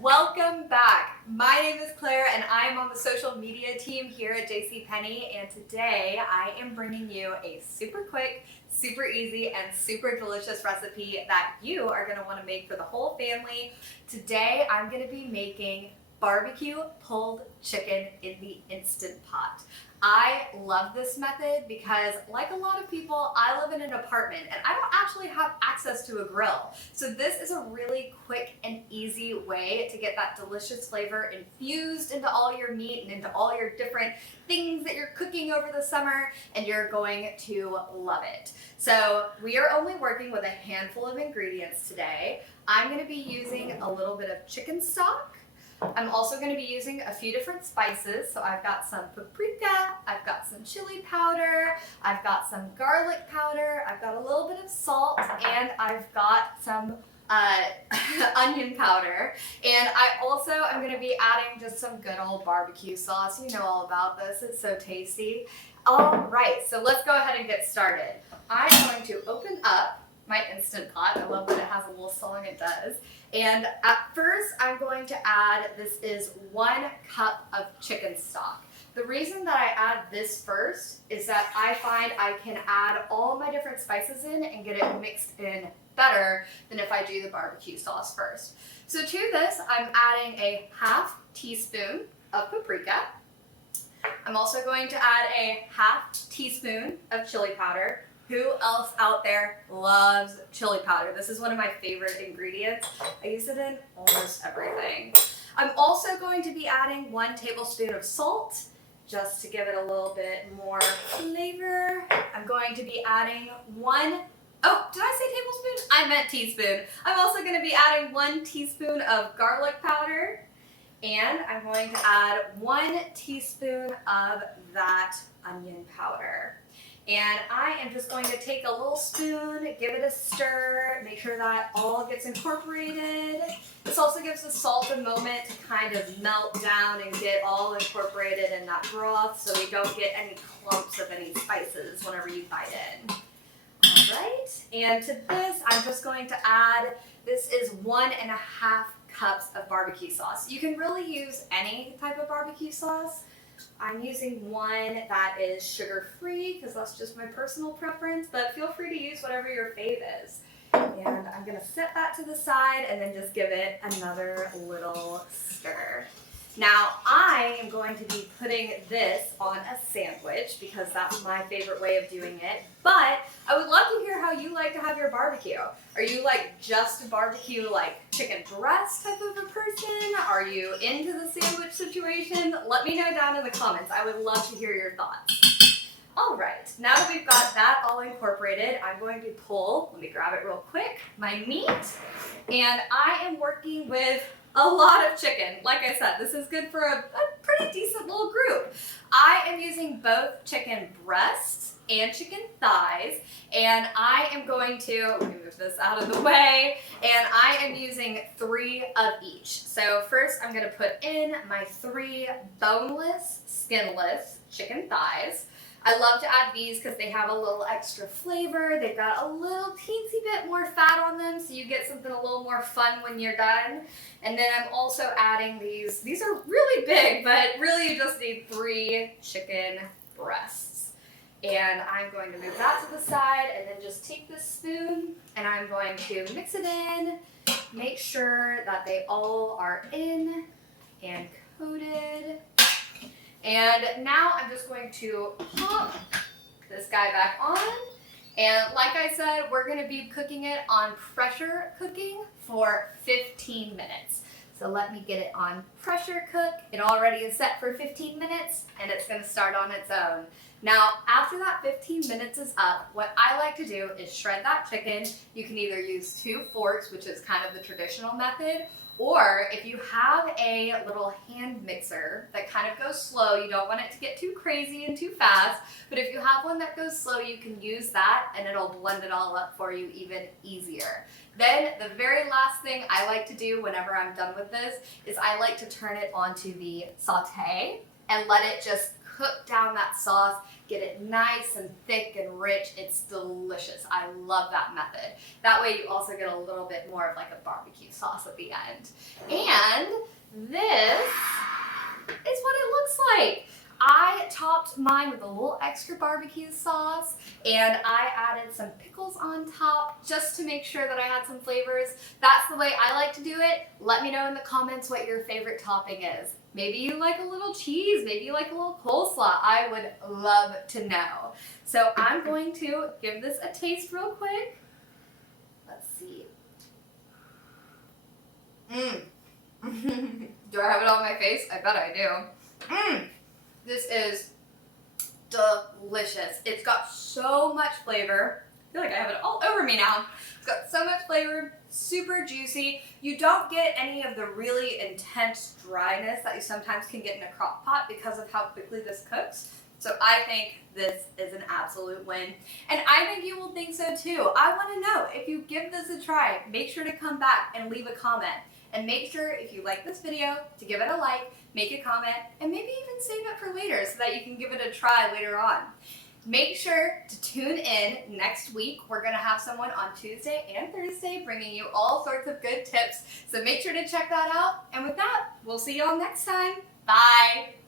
welcome back. My name is Claire and I'm on the social media team here at JCPenney, and today I am bringing you a super quick, super easy, and super delicious recipe that you are going to want to make for the whole family. Today I'm going to be making barbecue pulled chicken in the Instant Pot. I love this method because, like a lot of people, I live in an apartment and I don't actually have access to a grill. So this is a really quick and easy way to get that delicious flavor infused into all your meat and into all your different things that you're cooking over the summer, and you're going to love it. So we are only working with a handful of ingredients today. I'm going to be using a little bit of chicken stock. I'm also going to be using a few different spices. So I've got some paprika, I've got some chili powder, I've got some garlic powder, I've got a little bit of salt, and I've got some onion powder. And I also am going to be adding just some good old barbecue sauce. You know all about this. It's so tasty. All right, so let's go ahead and get started. I'm going to open up my Instant Pot. I love that it has a little song, it does. And at first I'm going to add, this is 1 cup of chicken stock. The reason that I add this first is that I find I can add all my different spices in and get it mixed in better than if I do the barbecue sauce first. So to this, I'm adding a ½ teaspoon of paprika. I'm also going to add a ½ teaspoon of chili powder. Who else out there loves chili powder? This is one of my favorite ingredients. I use it in almost everything. I'm also going to be adding 1 tablespoon of salt, just to give it a little bit more flavor. I'm going to be adding oh, did I say tablespoon? I meant teaspoon. I'm also going to be adding 1 teaspoon of garlic powder, and I'm going to add 1 teaspoon of that onion powder. And I am just going to take a little spoon, give it a stir, make sure that all gets incorporated. This also gives the salt a moment to kind of melt down and get all incorporated in that broth, so we don't get any clumps of any spices whenever you bite in. All right, and to this, I'm just going to add, this is 1½ cups of barbecue sauce. You can really use any type of barbecue sauce. I'm using one that is sugar-free because that's just my personal preference, but feel free to use whatever your fave is. And I'm going to set that to the side and then just give it another little stir. Now, I am going to be putting this on a sandwich because that's my favorite way of doing it, but I would love to hear how you like to have your barbecue. Are you like just a barbecue like chicken breast type of a person? Are you into the sandwich situation? Let me know down in the comments. I would love to hear your thoughts. All right, now that we've got that all incorporated, I'm going to pull, let me grab it real quick, my meat, and I am working with a lot of chicken. Like I said, this is good for a pretty decent little group. I am using both chicken breasts and chicken thighs, and I am going to, let me move this out of the way, and I am using 3 of each. So first I'm going to put in my 3 boneless, skinless chicken thighs. I love to add these because they have a little extra flavor. They've got a little teensy bit more fat on them, so you get something a little more fun when you're done. And then I'm also adding these. These are really big, but really you just need 3 chicken breasts. And I'm going to move that to the side and then just take this spoon and I'm going to mix it in, make sure that they all are in and coated. And now I'm just going to pop this guy back on. And like I said, we're going to be cooking it on pressure cooking for 15 minutes. So let me get it on pressure cook. It already is set for 15 minutes and it's going to start on its own. Now, after that 15 minutes is up, what I like to do is shred that chicken. You can either use 2 forks, which is kind of the traditional method, or if you have a little hand mixer that kind of goes slow, you don't want it to get too crazy and too fast, but if you have one that goes slow, you can use that and it'll blend it all up for you even easier. Then the very last thing I like to do whenever I'm done with this is I like to turn it onto the saute and let it just cook down that sauce, get it nice and thick and rich. It's delicious. I love that method. That way you also get a little bit more of like a barbecue sauce at the end. And this is what it looks like. I topped mine with a little extra barbecue sauce, and I added some pickles on top just to make sure that I had some flavors. That's the way I like to do it. Let me know in the comments what your favorite topping is. Maybe you like a little cheese, maybe you like a little coleslaw. I would love to know. So I'm going to give this a taste real quick. Let's see. Do I have it on my face? I bet I do. This is delicious. It's got so much flavor. I feel like I have it all over me now. It's got so much flavor, super juicy. You don't get any of the really intense dryness that you sometimes can get in a crock pot because of how quickly this cooks. So I think this is an absolute win. And I think you will think so too. I want to know, if you give this a try, make sure to come back and leave a comment. And make sure, if you like this video, to give it a like, make a comment, and maybe even save it for later so that you can give it a try later on. Make sure to tune in next week. We're going to have someone on Tuesday and Thursday bringing you all sorts of good tips. So make sure to check that out. And with that, we'll see y'all next time. Bye.